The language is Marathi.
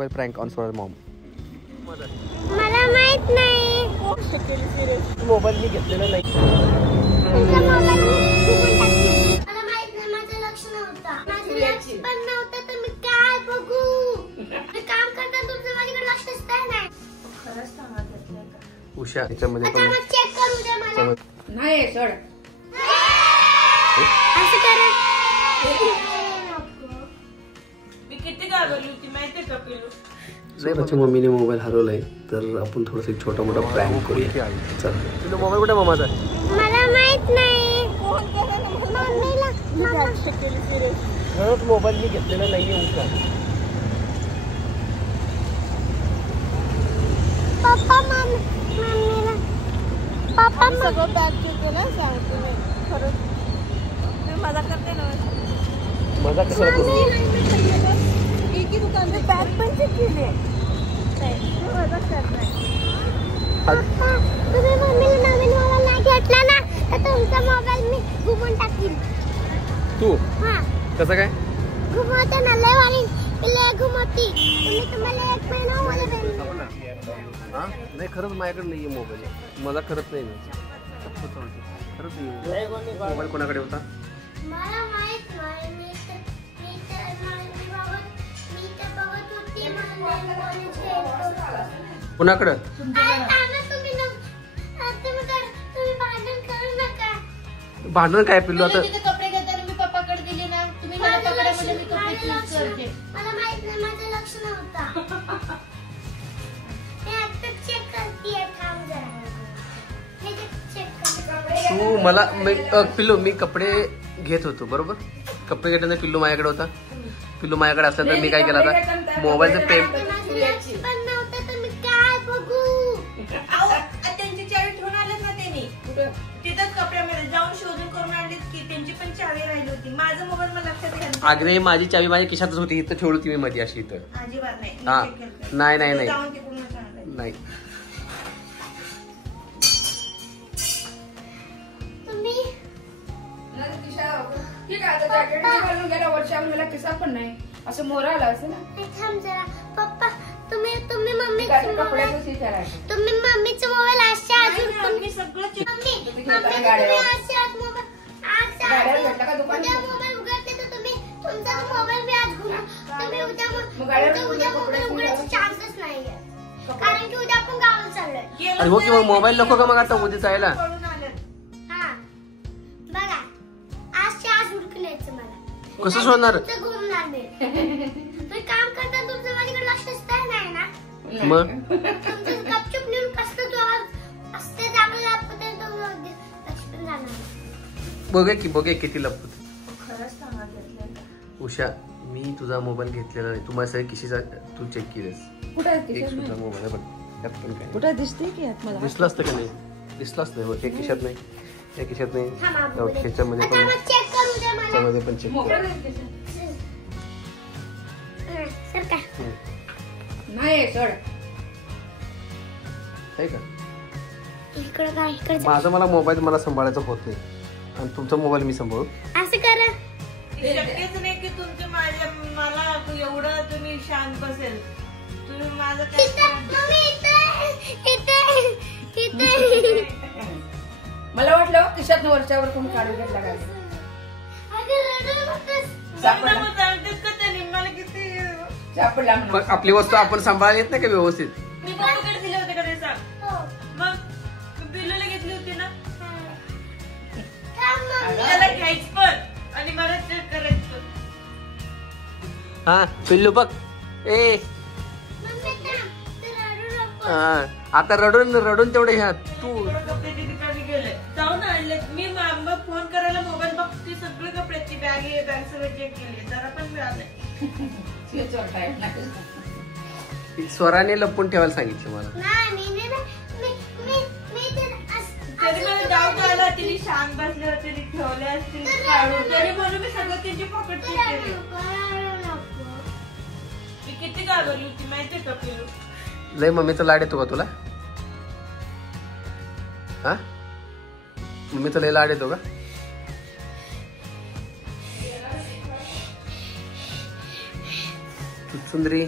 Mobile prank on sour mom. मला माहित नाही. मोबाईल मी घेतलेला नाही. तुमचा मोबाईल मला माहित नाही. माझं लक्ष नव्हतं. माझं लक्ष पण नव्हतं तर मी काय बघू. मी काम करता तुमचं माझ्याकडे लक्षच नाही. खरंच सांगा घेतलंय का उषा याच्यामध्ये आता मग चेक करू द्या मला. नाही सोड. असं करा. मी किती घाबरली होती माहितीये का पिलू. माझ्या मम्मीने मोबाईल हरवलाय तर आपण थोडंसं छोटा मोठा प्रँक करूया. चल तुझा मोबाईल कुठे मामाचा? मला माहित नाही. खरंच मोबाईल मी घेतलेला नाहीये उषा. पप्पा मम्मीला पप्पा सगळं बॅग घेते ना सांगते मी खरंच. तुम्ही मजा करते ना. मजा कशाला करू? एक ही दुकान में बॅग पण चेक केली. मजा करताय. पप्पा तुम्ही मम्मीला नवीन मोबाईल नाही घेतला ना तर तुमचा मोबाईल मी घुमून टाकीन. तू हा कसं काय घुमवते ना लय वाली लय घुमवती. तुम्हाला 1 महिना मला भेटला. हा नाही खरंच माझ्याकडे नाहीये मोबाईल. मजा करत नाही मी. खरंच नाही. मोबाईल कोणाकडे होता? मला माहित नाही. मी बघत होती. कोणाकडे? भांडण काय पिल्लू आता? कपडे घेताना मी पप्पाकडे दिले ना. तुम्ही मला पकडा म्हणजे मी कपडे चूज करते. मला माहित नाही. माझं लक्ष नव्हतं. मी आता चेक करते. थांब जरा. हे चेक करते. तू मला पिल्लू मी कपडे घेत होतो बरोबर. कपडे घेताना पिल्लू माझ्याकडे होता. पिल्लू माझ्याकडे असल्यानंतर मी काय केलं आता मोबाईलचं पण नव्हतं तर मी काय बघू. त्यांची चावी ठेवून आलेत ना त्यांनी तिथंच कपड्यामध्ये जाऊन शोधून करून आणलीत की त्यांची पण चावी राहिली होती. माझा मोबाईल मला लक्षात घ्यायला. अगरे माझी चावी माझ्या खिशातच होती. इथं ठेवली होती मी मध्ये अशी इथं. अजिबात नाही. हा नाही नाही नाही जाऊन तिकडून सांगायचं. नाही. तुम्ही ठीक आहे. आता जॅकेट घालून गेला वर्षा मला किस्सा पण नाही. असं मोरा आला असं ना. थांब जरा. पप्पा तुम्ही मम्मीचं कपड्याच विचारायचं. तुम्ही मम्मीचा मोबाईल अशा अजून पण मी सगळं मम्मी गाड्या मोबाईल भेटला का दुकान? उद्या मोबाईल उघडते तर तुम्ही तुमचा मोबाईल मी आज घुमू. तुम्ही उद्या मोबाईल उघडायचे चान्सच नाहीये. कारण की उद्या आपण गावाला चाललोय. अरे हो की मग मोबाईल नको का मग आता उद्या जायला? हा बघा आजच्या आज हुडकून यायचं मला. कसं शोधणार? घुमणार मी. तुम्ही काम करता तुमचं माझ्याकडे लक्षच नाही ना. मग तुमचं गपचूप नेऊन कसं तू असते चांगलं लक्ष पण जाणार. बघे किती लपत. खरंच सांगा घेतलंय का. उषा मी तुझा मोबाईल घेतलेला नाही. तू माझ्या किशीचा तू चेक केलंस. एक सुद्धा मोबाईल आहे बघ. त्यात पण काय कुठे दिसते की आत मला दिसलं असतं का नाही? दिसलंच नाही. एक खिशात नाही. एक खिशात नाही. ह्याच्यामध्ये पण चेक करू द्या मला. ह्याच्यामध्ये पण चेक कर. सर का नाही सोड. आहे का? इकडं काय इकडे माझा मला मोबाईल मला सांभाळायचा होत नाही आणि तुमचा मोबाईल मी सांभाळू. असं करा. शक्यच नाही की तुमचं मला एवढं तुम्ही शांत बसेल. तुम्ही माझं मला वाटलं खिशात वर्षावर कोण काढून घेतला काय. आपली वस्तू आपण सांभाळायला येत नाही का व्यवस्थित? मी पप्पाकडे दिले होते का ते सांग. मग पिल्लूला घेतली होती ना. त्याला घ्यायच पण आणि मला चेक करायचं. हा पिल्लू बघ. ए आता रडून तेवढे ह्या तू कपड्याच्या ठिकाणी गेले जाऊन आणले मी. फोन करायला मोबाईल बघते सगळे कपड्याची बॅग सगळं चेक केली. जरा पण मिळालं. स्वराने लपून ठेवायला सांगितलं मला. तरी मला डाऊट आला तिने शांत बसले होते ठेवले असतील काढून. तरी म्हणून मी सगळं त्यांची पॉकेट चेक केली. मी किती घाबरली होती माहितीये का पिलू. लय मम्मीचा लाड येतो का तुला? हा मम्मीचा लय लाड येतो का? सुंदरी